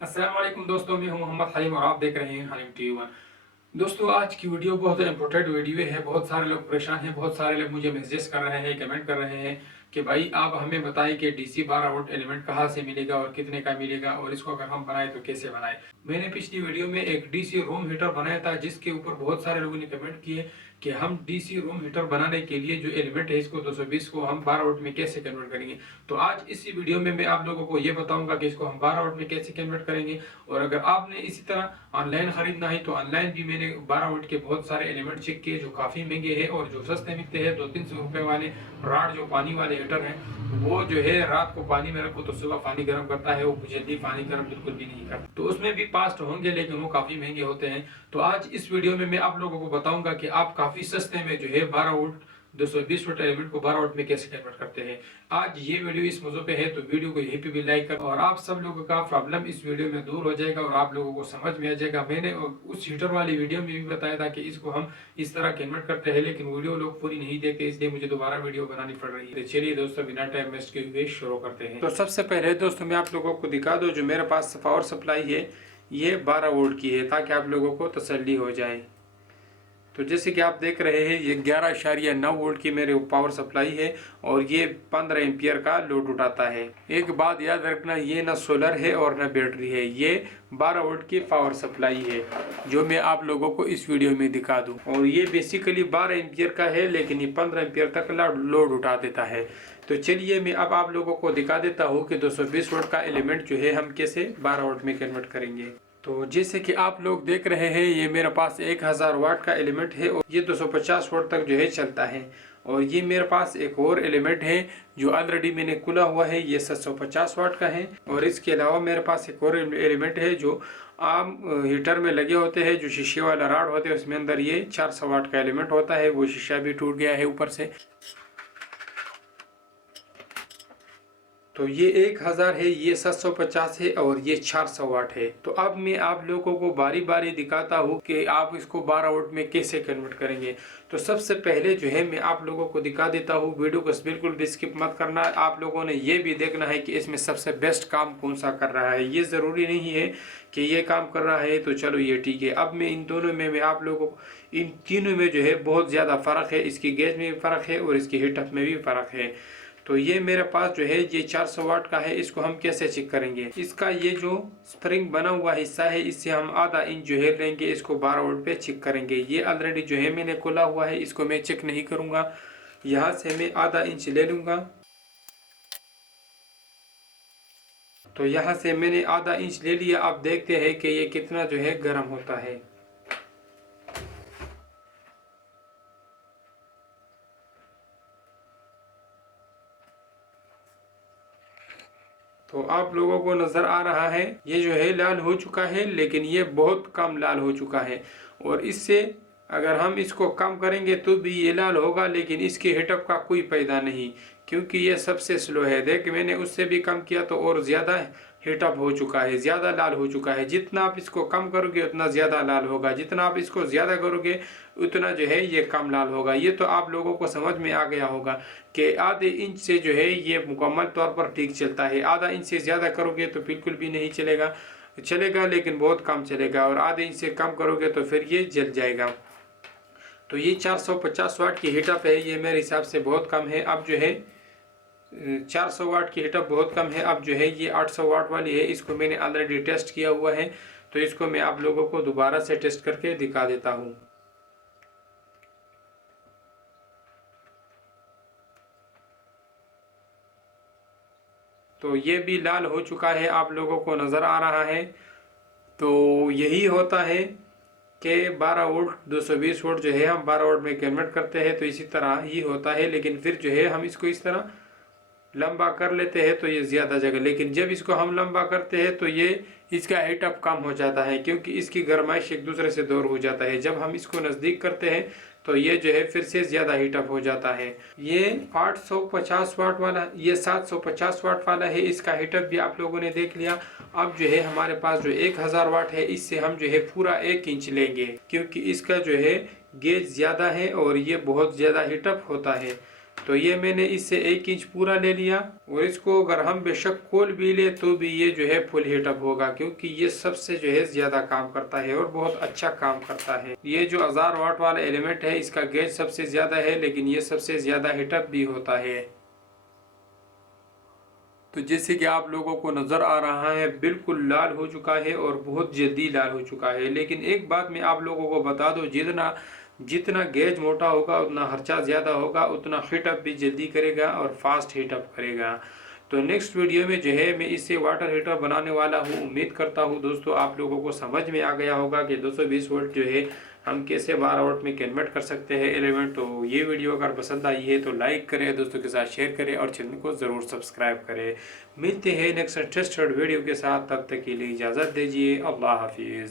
अस्सलाम वालेकुम दोस्तों, मैं हूं मोहम्मद हलीम और आप देख रहे हैं हलीम टीवी वन। दोस्तों, आज की वीडियो बहुत इंपॉर्टेंट वीडियो है। बहुत सारे लोग परेशान हैं, बहुत सारे लोग मुझे मैसेज कर रहे हैं, कमेंट कर रहे हैं कि भाई आप हमें बताएं कि डीसी 12 वोल्ट एलिमेंट कहां से मिलेगा और कितने का मिलेगा और इसको अगर हम बनाए तो कैसे बनाए। मैंने पिछली वीडियो में एक डीसी रूम हीटर बनाया था जिसके ऊपर बहुत सारे लोगों ने कमेंट किए कि हम डीसी रूम हीटर बनाने के लिए जो एलिमेंट है इसको 220 को हम 12 वोल्ट में कैसे कन्वर्ट करेंगे। तो आज इसी वीडियो में मैं आप लोगों को ये बताऊंगा कि इसको हम 12 वोल्ट में कैसे कन्वर्ट करेंगे। और अगर आपने इसी तरह ऑनलाइन खरीदना है तो ऑनलाइन भी मैंने 12 वोल्ट के बहुत सारे एलिमेंट चेक किए जो काफी महंगे हैं और जो सस्ते मिलते हैं 200-300 रुपए वाले ब्रांड जो पानी वाले हीटर हैं, वो जो है रात को पानी में रखो तो सुबह पानी गर्म करता है, वो जल्दी पानी गर्म बिल्कुल भी नहीं करता। तो उसमें भी पास्ट होंगे लेकिन वो काफी महंगे होते हैं। तो आज इस वीडियो में मैं आप लोगों को बताऊंगा कि आप काफी सस्ते में जो है 12 वोल्ट 220 वोल्ट एलिमेंट को 12 वोल्ट में कैसे कन्वर्ट करते हैं। आज ये वीडियो इस मौजू पे है तो वीडियो को यहीं पे भी लाइक कर और आप सब लोगों का प्रॉब्लम इस वीडियो में दूर हो जाएगा और आप लोगों को समझ में आ जाएगा। मैंने उस हीटर वाली वीडियो में भी बताया था कि इसको हम इस तरह कन्वर्ट करते हैं, लेकिन वीडियो लोग पूरी नहीं देखते, इसलिए मुझे दोबारा वीडियो बनानी पड़ रही है। चलिए दोस्तों, बिना टाइम वेस्ट किए हुए शुरू करते हैं। तो सबसे पहले दोस्तों मैं आप लोगों को दिखा दूं जो मेरे पास पावर सप्लाई है ये 12 वोल्ट की है ताकि आप लोगों को तसल्ली हो जाए। तो जैसे कि आप देख रहे हैं ये 11.9 वोल्ट की मेरे पावर सप्लाई है और ये 15 एम्पियर का लोड उठाता है। एक बात याद रखना, ये ना सोलर है और ना बैटरी है, ये 12 वोल्ट की पावर सप्लाई है जो मैं आप लोगों को इस वीडियो में दिखा दूं। और ये बेसिकली 12 एम्पियर का है लेकिन ये 15 एम्पियर तक लोड उठा देता है। तो चलिए मैं अब आप लोगों को दिखा देता हूँ कि 220 वोल्ट का एलिमेंट जो है हम कैसे 12 वोल्ट में कन्वर्ट करेंगे। तो जैसे कि आप लोग देख रहे हैं ये मेरे पास 1000 वाट का एलिमेंट है और ये 250 वाट तक जो है चलता है। और ये मेरे पास एक और एलिमेंट है जो ऑलरेडी मैंने खुला हुआ है, ये 750 वाट का है। और इसके अलावा मेरे पास एक और एलिमेंट है जो आम हीटर में लगे होते हैं, जो शीशे वाला राड होते हैं, उसमें अंदर ये 400 वाट का एलिमेंट होता है। वो शीशा भी टूट गया है ऊपर से। तो ये 1000 है, ये 750 है और ये 400 वाट है। तो अब मैं आप लोगों को बारी बारी दिखाता हूँ कि आप इसको 12 वोल्ट में कैसे कन्वर्ट करेंगे। तो सबसे पहले जो है मैं आप लोगों को दिखा देता हूँ, वीडियो को बिल्कुल भी स्किप मत करना। आप लोगों ने ये भी देखना है कि इसमें सबसे बेस्ट काम कौन सा कर रहा है। ये ज़रूरी नहीं है कि ये काम कर रहा है तो चलो ये ठीक है। अब मैं इन दोनों में मैं आप लोगों को इन तीनों में जो है बहुत ज़्यादा फ़र्क है, इसकी गेज में भी फ़र्क है और इसकी हीटअप में भी फ़र्क है। तो ये मेरे पास जो है ये 400 वाट का है, इसको हम कैसे चेक करेंगे। इसका ये जो स्प्रिंग बना हुआ हिस्सा है इससे हम आधा इंच जो है लेंगे, इसको 12 वोल्ट पे चेक करेंगे। ये ऑलरेडी जो है मैंने खोला हुआ है, इसको मैं चेक नहीं करूंगा। यहाँ से मैं आधा इंच ले लूंगा। तो यहाँ से मैंने आधा इंच ले लिया। अब देखते हैं कि ये कितना जो है गर्म होता है। तो आप लोगों को नजर आ रहा है ये जो है लाल हो चुका है, लेकिन ये बहुत कम लाल हो चुका है। और इससे अगर हम इसको कम करेंगे तो भी ये लाल होगा, लेकिन इसके हीटअप का कोई फायदा नहीं क्योंकि ये सबसे स्लो है। देख मैंने उससे भी कम किया तो और ज्यादा हीटअप हो चुका है, ज्यादा लाल हो चुका है। जितना आप इसको कम करोगे उतना ज्यादा लाल होगा, जितना आप इसको ज्यादा करोगे उतना जो है ये कम लाल होगा। ये तो आप लोगों को समझ में आ गया होगा कि आधे इंच से जो है ये मुकम्मल तौर पर ठीक चलता है। आधा इंच से ज्यादा करोगे तो बिल्कुल भी नहीं चलेगा, चलेगा लेकिन बहुत कम चलेगा, और आधे इंच से कम करोगे तो फिर ये जल जाएगा। तो ये 450 वाट की हीटअप है, ये मेरे हिसाब से बहुत कम है। अब जो है 400 वाट की हीटअप बहुत कम है। अब जो है ये 800 वाट वाली है, इसको मैंने ऑलरेडी टेस्ट किया हुआ है तो इसको मैं आप लोगों को दोबारा से टेस्ट करके दिखा देता हूँ। तो ये भी लाल हो चुका है, आप लोगों को नज़र आ रहा है। तो यही होता है कि 12 वोल्ट 220 वोल्ट जो है हम 12 वोल्ट में कन्वर्ट करते हैं, तो इसी तरह ही होता है। लेकिन फिर जो है हम इसको इस तरह लंबा कर लेते हैं तो ये ज़्यादा जगह, लेकिन जब इसको हम लंबा करते हैं तो ये इसका हीटअप कम हो जाता है क्योंकि इसकी गर्माइश एक दूसरे से दूर हो जाता है। जब हम इसको नज़दीक करते हैं तो ये जो है फिर से ज़्यादा हीटअप हो जाता है। ये 850 वाट वाला, ये 750 वाट वाला है, इसका हीटअप भी आप लोगों ने देख लिया। अब जो है हमारे पास जो 1000 वाट है इससे हम जो है पूरा 1 इंच लेंगे क्योंकि इसका जो है गेज ज़्यादा है और ये बहुत ज़्यादा हीटअप होता है। तो ये मैंने इससे 1 इंच पूरा ले लिया और इसको अगर हम बेशक खोल भी ले तो भी ये जो है फुल हीटअप होगा, क्योंकि ये सबसे जो है ज्यादा काम करता है और बहुत अच्छा काम करता है। ये जो 1000 वाट वाला एलिमेंट है इसका गेज सबसे ज्यादा है, लेकिन ये सबसे ज्यादा हीटअप भी होता है। तो जैसे कि आप लोगों को नजर आ रहा है बिल्कुल लाल हो चुका है और बहुत जल्दी लाल हो चुका है। लेकिन एक बात मैं आप लोगों को बता दूं, जितना जितना गेज मोटा होगा उतना खर्चा ज़्यादा होगा, उतना हीटअप भी जल्दी करेगा और फास्ट हीटअप करेगा। तो नेक्स्ट वीडियो में जो है मैं इससे वाटर हीटर बनाने वाला हूँ। उम्मीद करता हूँ दोस्तों आप लोगों को समझ में आ गया होगा कि 220 वोल्ट जो है हम कैसे 12 वोल्ट में कन्वर्ट कर सकते हैं एलिमेंट। तो ये वीडियो अगर पसंद आई है तो लाइक करें, दोस्तों के साथ शेयर करें और चैनल को ज़रूर सब्सक्राइब करें। मिलते हैं नेक्स्ट इंटरेस्टेड वीडियो के साथ, तब तक के लिए इजाज़त दीजिए। अल्लाह हाफिज़।